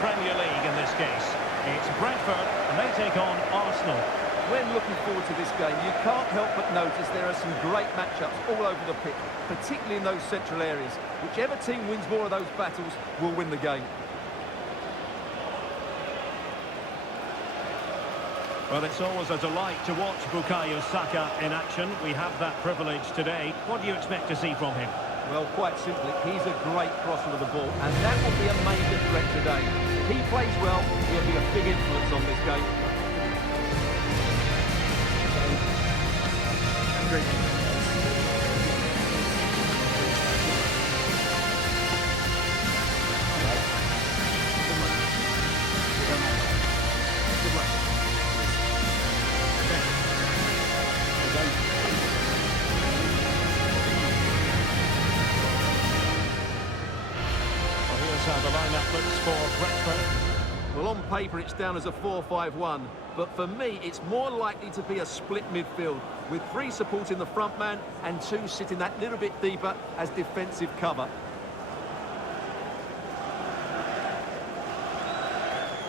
Premier League in this case. It's Brentford, and they take on Arsenal. When looking forward to this game, you can't help but notice there are some great matchups all over the pitch, particularly in those central areas. Whichever team wins more of those battles will win the game. Well, it's always a delight to watch Bukayo Saka in action. We have that privilege today. What do you expect to see from him? Well, quite simply, he's a great crosser of the ball, and that will be a major threat today. If he plays well, he'll be a big influence on this game. How the lineup looks for Brentford. Well, on paper it's down as a 4-5-1, but for me it's more likely to be a split midfield, with 3 supporting the front man and 2 sitting that little bit deeper as defensive cover.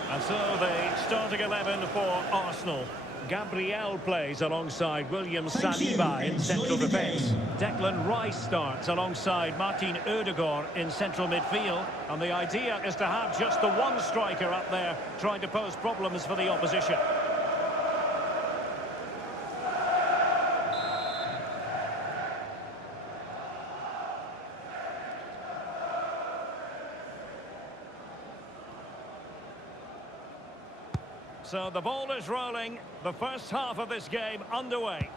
And so the starting 11 for Arsenal. Gabriel plays alongside William Saliba in central defence. Declan Rice starts alongside Martin Ødegaard in central midfield. And the idea is to have just the one striker up there trying to pose problems for the opposition. So the ball is rolling, the first half of this game underway. He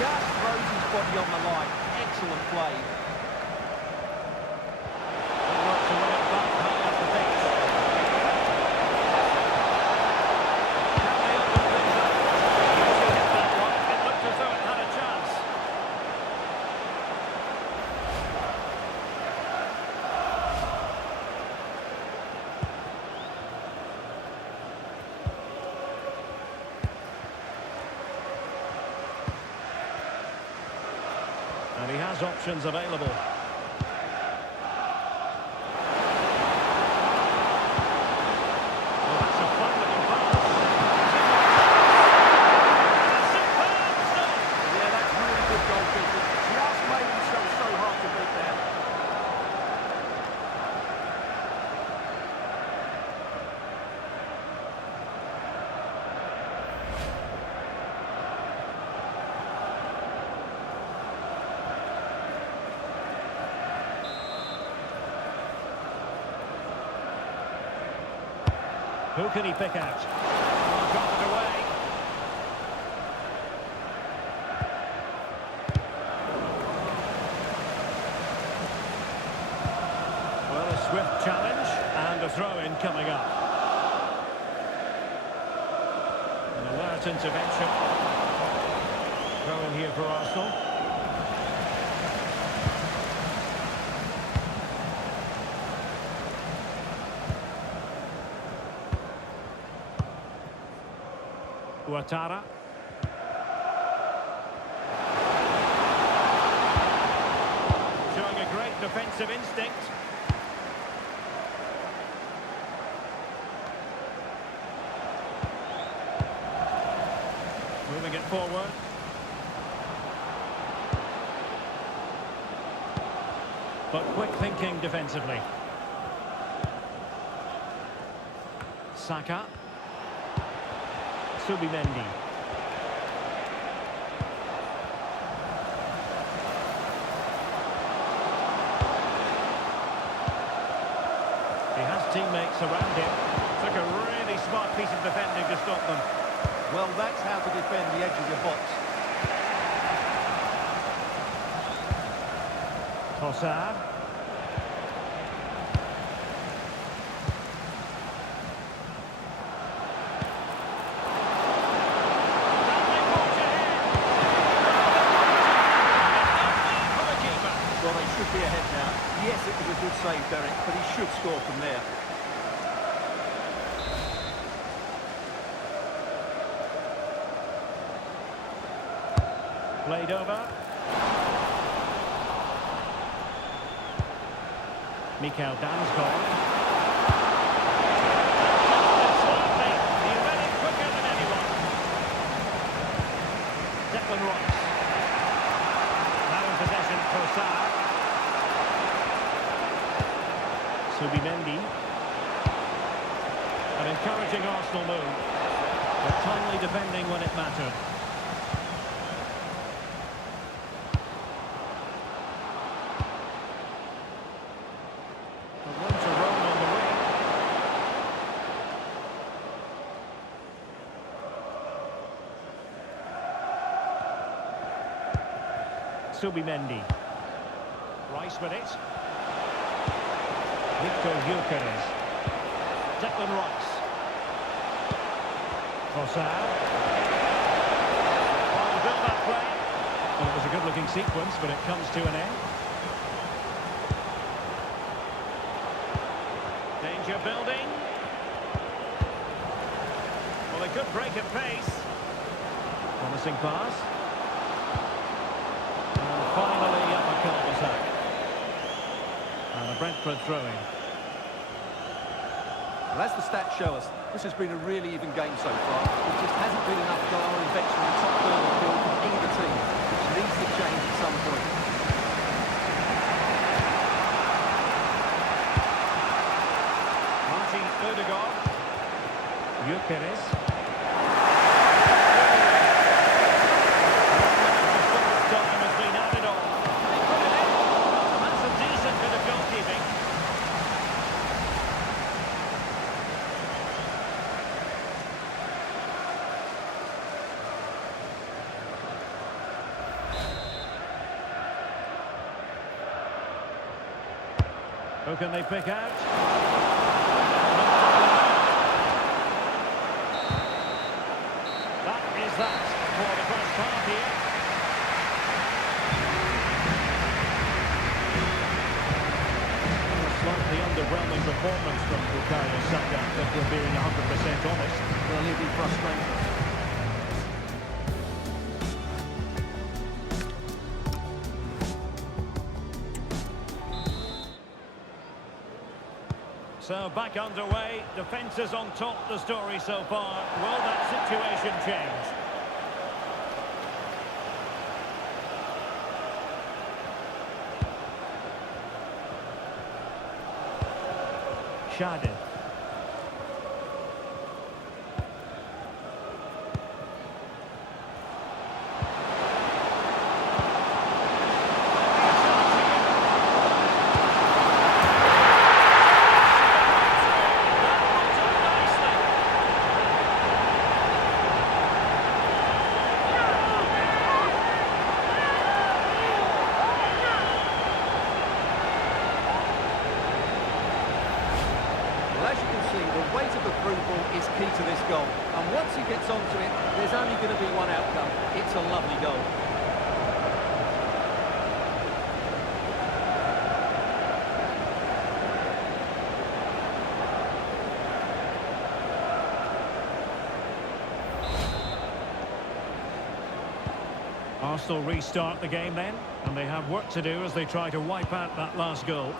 just throws his body on the line. Excellent play. And he has options available. Well, that's a fine-looking pass. Superb stuff! Yeah, that's really good goalkeeping. Just made himself so hard to beat there. Who can he pick out? Oh, got it away. Well, a swift challenge and a throw-in coming up. An alert intervention. Throw-in here for Arsenal. Ouattara. Showing a great defensive instinct. Moving it forward. But quick thinking defensively. Saka. Subimendi. He has teammates around him. Took a really smart piece of defending to stop them. Well, that's how to defend the edge of your box. Trossard. Well, they should be ahead now. Yes, it was a good save, Derek, but he should score from there. Played over. Mikel Dansgaard. He read it quicker than anyone. Declan Rice. Now in possession, Trossard. Subimendi. An encouraging Arsenal move, but timely defending when it mattered. Room to roam on the wing. Subimendi. Rice with it. Victor Gyökeres. Declan Rice. Trossard. Trying to build that play. Well, it was a good-looking sequence, but it comes to an end. Danger building. Well, they could break at pace. Promising pass. And finally up the cul-de-sac. And a Brentford throw-in. Well, as the stats show us, this has been a really even game so far. There just hasn't been enough goal and venture in the top third of the field from either team, which needs to change at some point. Martin Ødegaard. Gyökeres. Time has been added on. That's a decent bit of goalkeeping. Who can they pick out? That is that for the first half here. A slightly underwhelming performance from Bukayo Saka, if we're being 100% honest. Well, he'll be frustrated. So back underway, defence is on top, the story so far. Will that situation change? Shadid. As you can see, the weight of the through ball is key to this goal. And once he gets onto it, there's only going to be one outcome. It's a lovely goal. Arsenal restart the game then, and they have work to do as they try to wipe out that last goal.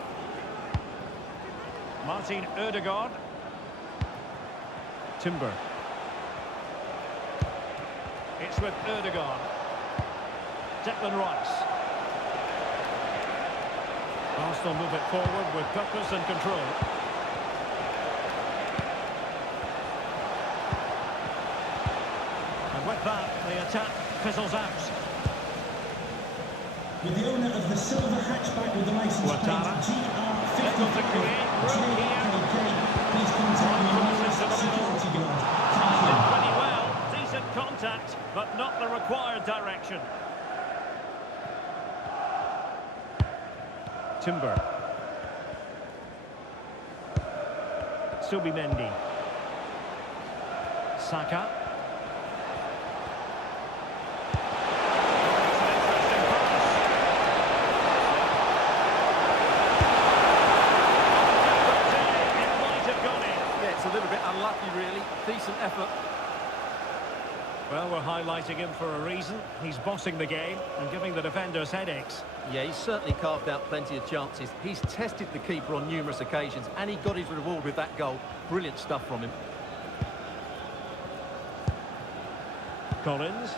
Martin Ødegaard. Timber. It's with Ødegaard. Declan Rice. Arsenal move it forward with purpose and control. And with that, the attack fizzles out. With the owner of the silver hatchback with the license plate Able to create room here. Please contact the emergency security guard. Thank you. Did pretty well. Decent contact, but not the required direction. Timber. Subimendi. Saka. It's a little bit unlucky, really. Decent effort. Well, were highlighting him for a reason. He's bossing the game and giving the defenders headaches. Yeah, he's certainly carved out plenty of chances. He's tested the keeper on numerous occasions, and he got his reward with that goal. Brilliant stuff from him. Collins.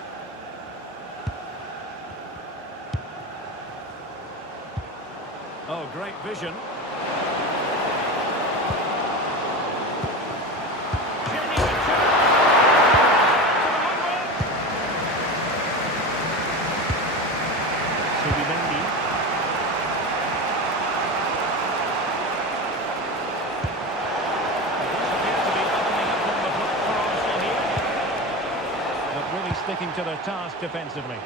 Oh, great vision. Genuine chance. Subimendi. It does appear to be opening up on the block for Arsenal here. But really sticking to their task defensively.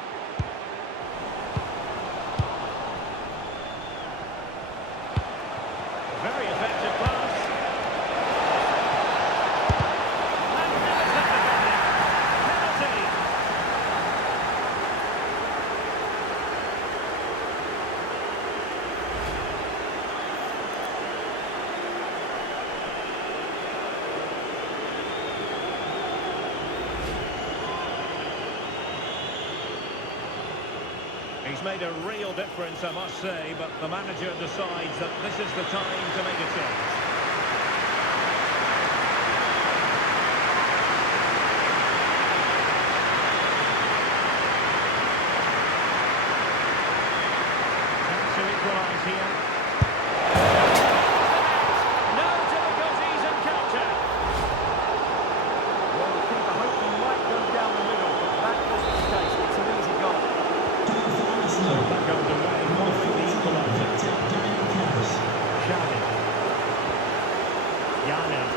Very effective pass. Magnificent defending. Penalty. He's made a real difference, I must say, but the manager decides that this is the time to make a change. Chance to equalise here. No difficulties in counter. Well, the keeper hoped he might go down the middle, but that wasn't the case. It's an easy goal. So back underway, following the equaliser. Xavi. Yanet.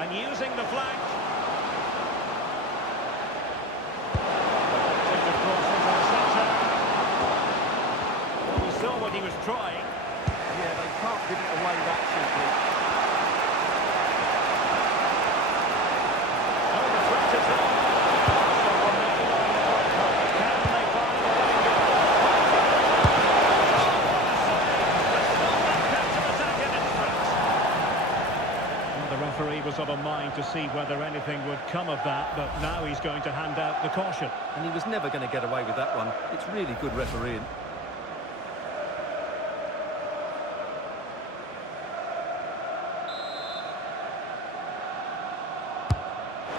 And using the flank. Takes a cross into the centre. Well, we saw what he was trying. Yeah, they can't give it away that simply. Oh, the threat is on. Arsenal remain on the front foot. Can they find a winning goal? There's still that counter-attack in its threat. Well, the referee was of a mind to see whether anything would come of that, but now he's going to hand out the caution. And he was never going to get away with that one. It's really good refereeing.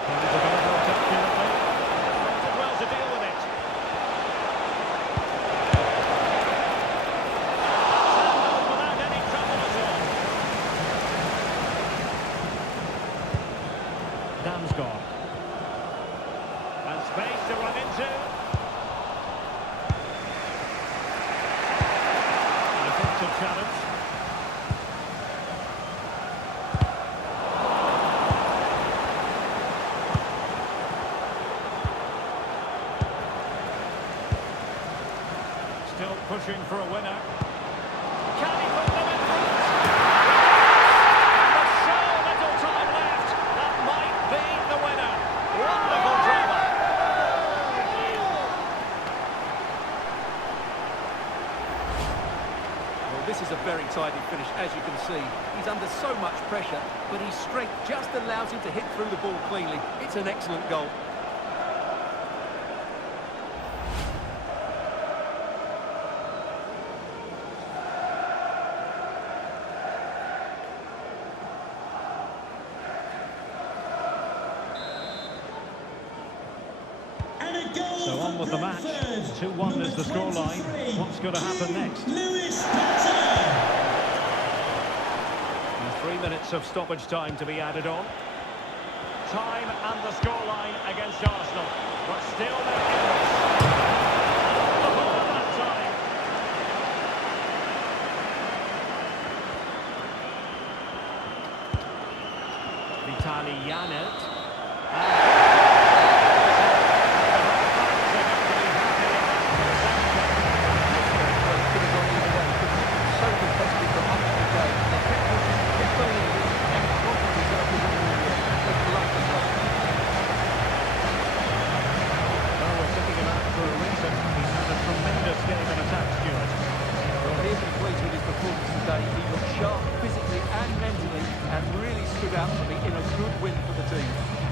Trying to deliver it accurately. Did well to deal with it. Handled without any trouble at all. Damsgaard. And space to run into. An effective challenge. Still pushing for a winner. Can he put them in front? There's so little time left. That might be the winner. Wonderful drama. Well, this is a very tidy finish, as you can see. He's under so much pressure, but his strength just allows him to hit through the ball cleanly. It's an excellent goal. So on with the match. 2-1 is the scoreline. What's going to happen next? And 3 minutes of stoppage time to be added on. Time and the scoreline against Arsenal. But still they're in this. The whole of that time. Vitaly Yanet. been a good win for the team.